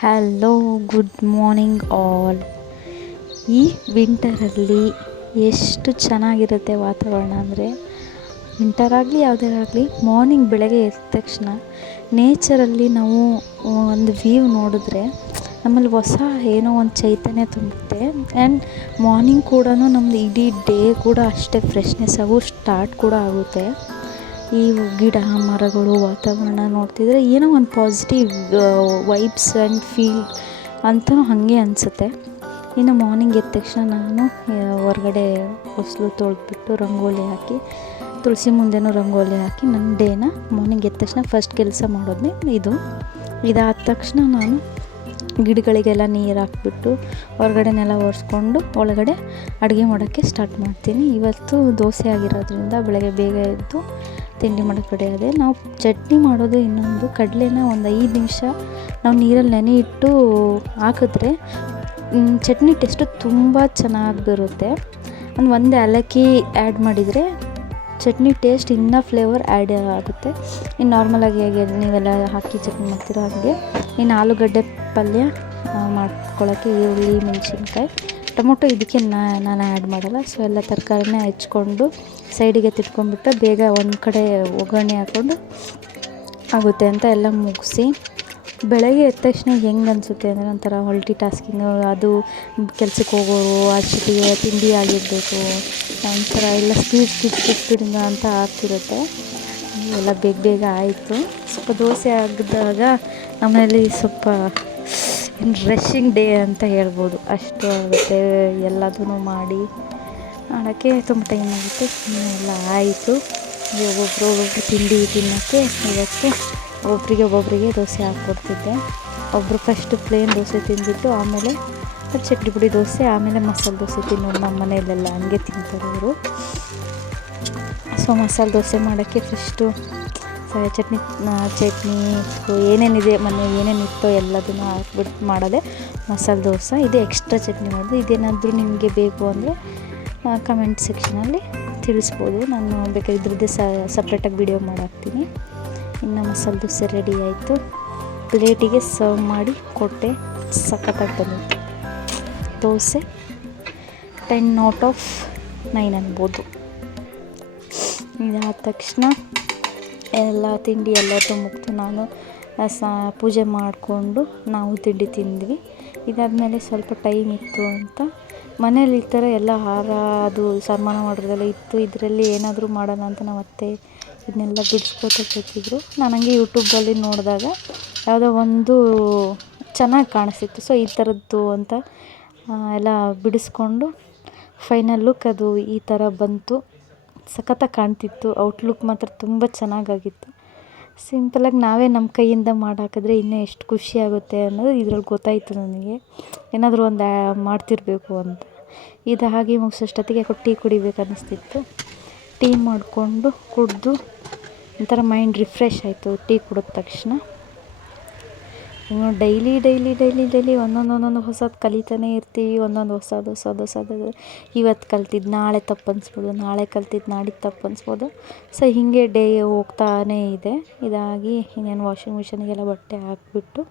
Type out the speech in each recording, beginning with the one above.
Hello, good morning all. ಈ ವಿಂಟರಲ್ಲಿ ಎಷ್ಟು ಚೆನ್ನಾಗಿರುತ್ತೆ ವಾತಾವರಣ ಅಂದರೆ, ವಿಂಟರ್ ಆಗಲಿ ಯಾವುದೇ ಆಗಲಿ, ಮಾರ್ನಿಂಗ್ ಬೆಳಗ್ಗೆ ಎದ್ದ ತಕ್ಷಣ ನೇಚರಲ್ಲಿ ನಾವು ಒಂದು ವ್ಯೂ ನೋಡಿದ್ರೆ ನಮ್ಮಲ್ಲಿ ಹೊಸ ಏನೋ ಒಂದು ಚೈತನ್ಯ ತುಂಬುತ್ತೆ. ಆ್ಯಂಡ್ ಮಾರ್ನಿಂಗ್ ಕೂಡ ನಮ್ಮದು ಇಡೀ ಡೇ ಕೂಡ ಅಷ್ಟೇ ಫ್ರೆಶ್ನೆಸ್ ಆಗೋ ಸ್ಟಾರ್ಟ್ ಕೂಡ ಆಗುತ್ತೆ. ಈ ಗಿಡ ಮರಗಳು ವಾತಾವರಣ ನೋಡ್ತಿದ್ರೆ ಏನೋ ಒಂದು ಪಾಸಿಟಿವ್ ವೈಬ್ಸ್ ಆ್ಯಂಡ್ ಫೀಲ್ ಅಂತಲೂ ಹಾಗೆ ಅನಿಸುತ್ತೆ. ಇನ್ನು ಮಾರ್ನಿಂಗ್ ಎದ್ದ ತಕ್ಷಣ ನಾನು ಹೊರಗಡೆ ಹೊಸಲು ತೊಳೆದ್ಬಿಟ್ಟು ರಂಗೋಲಿ ಹಾಕಿ, ತುಳಸಿ ಮುಂದೆನೂ ರಂಗೋಲಿ ಹಾಕಿ ನನ್ನ ಡೇನ ಮಾರ್ನಿಂಗ್ ಎದ್ದ ತಕ್ಷಣ ಫಸ್ಟ್ ಕೆಲಸ ಮಾಡೋದೇ ಇದಾದ ತಕ್ಷಣ ನಾನು ಗಿಡಗಳಿಗೆಲ್ಲ ನೀರು ಹಾಕ್ಬಿಟ್ಟು ಹೊರಗಡೆನೆಲ್ಲ ಒರೆಸ್ಕೊಂಡು ಒಳಗಡೆ ಅಡುಗೆ ಮಾಡೋಕ್ಕೆ ಸ್ಟಾರ್ಟ್ ಮಾಡ್ತೀನಿ. ಇವತ್ತು ದೋಸೆ ಆಗಿರೋದ್ರಿಂದ ಬೆಳಗ್ಗೆ ಬೇಗ ಎದ್ದು ತಿಂಡಿ ಮಾಡೋಕ್ಕೆ ರೆಡಿ ಆದೆ. ನಾವು ಚಟ್ನಿ ಮಾಡೋದು ಇನ್ನೊಂದು, ಕಡಲೆನ ಒಂದು 5 ನಿಮಿಷ ನಾವು ನೀರಲ್ಲಿ ನೆನೆ ಇಟ್ಟು ಹಾಕಿದ್ರೆ ಚಟ್ನಿ ಟೇಸ್ಟು ತುಂಬ ಚೆನ್ನಾಗಿ ಬರುತ್ತೆ. ಒಂದು ಏಲಕ್ಕಿ ಆ್ಯಡ್ ಮಾಡಿದರೆ ಚಟ್ನಿ ಟೇಸ್ಟ್ ಇನ್ನೂ ಫ್ಲೇವರ್ ಆ್ಯಡ್ ಆಗುತ್ತೆ. ಇನ್ನು ನಾರ್ಮಲಾಗಿ ಹೇಗೆ ನೀವೆಲ್ಲ ಹಾಕಿ ಚಟ್ನಿ ಮಾಡ್ತೀರೋ ಹಾಗೆ. ಇನ್ನು ಆಲೂಗಡ್ಡೆ ಪಲ್ಯ ಮಾಡ್ಕೊಳ್ಳೋಕ್ಕೆ ಈರುಳ್ಳಿ, ಮೆಣಸಿನ್ಕಾಯಿ, ಟೊಮೊಟೊ ಇದಕ್ಕೆ ನಾನು ಆ್ಯಡ್ ಮಾಡೋಲ್ಲ. ಸೊ ಎಲ್ಲ ತರಕಾರಿನ ಹೆಚ್ಕೊಂಡು ಸೈಡಿಗೆ ತಿಟ್ಕೊಂಡ್ಬಿಟ್ಟು ಬೇಗ ಒಂದು ಕಡೆ ಒಗ್ಗರಣೆ ಹಾಕ್ಕೊಂಡು ಆಗುತ್ತೆ ಅಂತ ಎಲ್ಲ ಮುಗಿಸಿ, ಬೆಳಗ್ಗೆ ಎದ್ದ ತಕ್ಷಣ ಹೆಂಗೆ ಅನಿಸುತ್ತೆ ಅಂದರೆ ಒಂಥರ ಮಲ್ಟಿ ಟಾಸ್ಕಿಂಗು. ಅದು ಕೆಲ್ಸಕ್ಕೆ ಹೋಗೋರು ಅಷ್ಟೊತ್ತಿಗೆ ತಿಂಡಿ ಆಗಿರಬೇಕು, ಒಂಥರ ಎಲ್ಲ ಸ್ಪೀಡಿಂದ ಅಂತ ಆಗ್ತಿರುತ್ತೆ. ಎಲ್ಲ ಬೇಗ ಆಯಿತು. ಸ್ವಲ್ಪ ದೋಸೆ ಆಗಿದ್ದಾಗ ನಮ್ಮನೇಲಿ ಸ್ವಲ್ಪ ರಶ್ಶಿಂಗ್ ಡೇ ಅಂತ ಹೇಳ್ಬೋದು. ಅಷ್ಟು ಆಗುತ್ತೆ, ಎಲ್ಲದೂ ಮಾಡೋಕ್ಕೆ ತುಂಬ ಟೈಮ್ ಆಗುತ್ತೆ. ಎಲ್ಲ ಆಯಿತು. ಒಬ್ಬೊಬ್ಬರು ತಿಂಡಿ ತಿನ್ನೋಕ್ಕೆ ಇವತ್ತು ಒಬ್ಬೊಬ್ಬರಿಗೆ ದೋಸೆ ಹಾಕ್ಕೊಡ್ತಿದ್ದೆ. ಒಬ್ಬರು ಫಸ್ಟು ಪ್ಲೇನ್ ದೋಸೆ ತಿಂದ್ಬಿಟ್ಟು ಆಮೇಲೆ ಚಟ್ನಿ ಪುಡಿ ದೋಸೆ, ಆಮೇಲೆ ಮಸಾಲೆ ದೋಸೆ ತಿನ್ನೋರು. ನಮ್ಮ ಮನೆಯಲ್ಲೆಲ್ಲ ಹಂಗೆ ತಿಂತಾರೆ ಅವರು. ಸೊ ಮಸಾಲೆ ದೋಸೆ ಮಾಡೋಕ್ಕೆ ಫಸ್ಟು ಚಟ್ನಿ ಏನೇನಿದೆ ಮನೆ ಏನೇನಿತ್ತೋ ಎಲ್ಲದನ್ನು ಹಾಕ್ಬಿಟ್ಟು ಮಾಡೋದೆ ಮಸಾಲೆ ದೋಸೆ. ಇದು ಎಕ್ಸ್ಟ್ರಾ ಚಟ್ನಿ ಮಾಡೋದು. ಇದೇನಾದರೂ ನಿಮಗೆ ಬೇಕು ಅಂದರೆ ಕಮೆಂಟ್ ಸೆಕ್ಷನಲ್ಲಿ ತಿಳಿಸ್ಬೋದು. ನಾನು ಬೇಕಾದ್ರೆ ಇದ್ರದ್ದೇ ಸಪ್ರೇಟಾಗಿ ವಿಡಿಯೋ ಮಾಡಾಕ್ತೀನಿ. ಇನ್ನು ಮಸಾಲೆ ದೋಸೆ ರೆಡಿ ಆಯಿತು. ಪ್ಲೇಟಿಗೆ ಸರ್ವ್ ಮಾಡಿ ಕೊಟ್ಟೆ. ಸಖತ್ತಾಗಿ ಬಂದಿತ್ತು ದೋಸೆ. 10/9 ಅನ್ಬೋದು. ಇದಾದ ತಕ್ಷಣ ಎಲ್ಲ ತಿಂಡಿ ಎಲ್ಲದೂ ಮುಗಿದು ನಾನು ಪೂಜೆ ಮಾಡಿಕೊಂಡು ನಾವು ತಿಂಡಿ ತಿಂದ್ವಿ. ಇದಾದಮೇಲೆ ಸ್ವಲ್ಪ ಟೈಮ್ ಇತ್ತು ಅಂತ ಮನೇಲಿ ಈ ಥರ ಎಲ್ಲ ಹಾರ ಅದು ಸನ್ಮಾನ ಮಾಡೋದೆಲ್ಲ ಇತ್ತು. ಇದರಲ್ಲಿ ಏನಾದರೂ ಮಾಡೋಣ ಅಂತ ನಮ್ಮ ಅತ್ತೆ ಇದನ್ನೆಲ್ಲ ಬಿಡಿಸ್ಕೊತ ಕೂತಿದ್ರು. ನಾನು ಹಂಗೆ ಯೂಟ್ಯೂಬಲ್ಲಿ ನೋಡಿದಾಗ ಯಾವುದೋ ಒಂದು ಚೆನ್ನಾಗಿ ಕಾಣಿಸ್ತಿತ್ತು. ಸೊ ಈ ಥರದ್ದು ಅಂತ ಎಲ್ಲ ಬಿಡಿಸ್ಕೊಂಡು ಫೈನಲ್ ಲುಕ್ ಅದು ಈ ಥರ ಬಂತು. ಸಖತ್ತಾಗಿ ಕಾಣ್ತಿತ್ತು. ಔಟ್ಲುಕ್ ಮಾತ್ರ ತುಂಬ ಚೆನ್ನಾಗಾಗಿತ್ತು. ಸಿಂಪಲಾಗಿ ನಾವೇ ನಮ್ಮ ಕೈಯಿಂದ ಮಾಡಾಕಿದ್ರೆ ಇನ್ನೂ ಎಷ್ಟು ಖುಷಿಯಾಗುತ್ತೆ ಅನ್ನೋದು ಇದ್ರಲ್ಲಿ ಗೊತ್ತಾಯಿತು ನನಗೆ. ಏನಾದರೂ ಒಂದು ಮಾಡ್ತಿರಬೇಕು ಅಂತ. ಇದು ಹಾಗೆ ಮುಗಿಸೋಷ್ಟೊತ್ತಿಗೆ ಟೀ ಕುಡಿಬೇಕು ಅನ್ನಿಸ್ತಿತ್ತು. ಟೀ ಮಾಡಿಕೊಂಡು ಕುಡಿದು ಒಂಥರ ಮೈಂಡ್ ರಿಫ್ರೆಶ್ ಆಯಿತು ಟೀ ಕುಡಿದ ತಕ್ಷಣ. ಇನ್ನು ಡೈಲಿ ಒಂದೊಂದು ಹೊಸದು ಕಲಿತಾನೇ ಇರ್ತೀವಿ. ಒಂದೊಂದು ಹೊಸದು ಇವತ್ತು ಕಲ್ತಿದ್ದು ನಾಳೆ ತಪ್ಪು ಅನಿಸ್ಬೋದು, ನಾಳೆ ಕಲ್ತಿದ್ದು ನಾಡಿದ್ದು ತಪ್ಪು ಅನಿಸ್ಬೋದು. ಸೊ ಹೀಗೆ ಡೇ ಹೋಗ್ತಾನೇ ಇದೆ. ಇದಾಗಿ ಇನ್ನೇನು ವಾಷಿಂಗ್ ಮಿಷಿನಿಗೆಲ್ಲ ಬಟ್ಟೆ ಹಾಕಿಬಿಟ್ಟು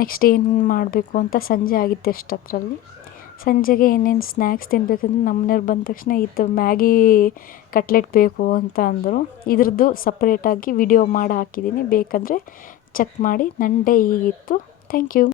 ನೆಕ್ಸ್ಟ್ ಏನು ಮಾಡಬೇಕು ಅಂತ ಸಂಜೆ ಆಗಿತ್ತು ಅಷ್ಟರಲ್ಲಿ. ಸಂಜೆಗೆ ಇನ್ನೇನು ಸ್ನ್ಯಾಕ್ಸ್ ತಿನ್ನಬೇಕಂದ್ರೆ ನಮ್ಮನೆಯವ್ರು ಬಂದ ತಕ್ಷಣ ಇದು ಮ್ಯಾಗಿ ಕಟ್ಲೆಟ್ ಬೇಕು ಅಂತ ಅಂದರು. ಇದ್ರದ್ದು ಸಪ್ರೇಟಾಗಿ ವಿಡಿಯೋ ಮಾಡಿ ಹಾಕಿದ್ದೀನಿ, ಬೇಕಂದರೆ ಚೆಕ್ ಮಾಡಿ. ನನ್ನ ಡೇ ಹೀಗಿತ್ತು. Thank you.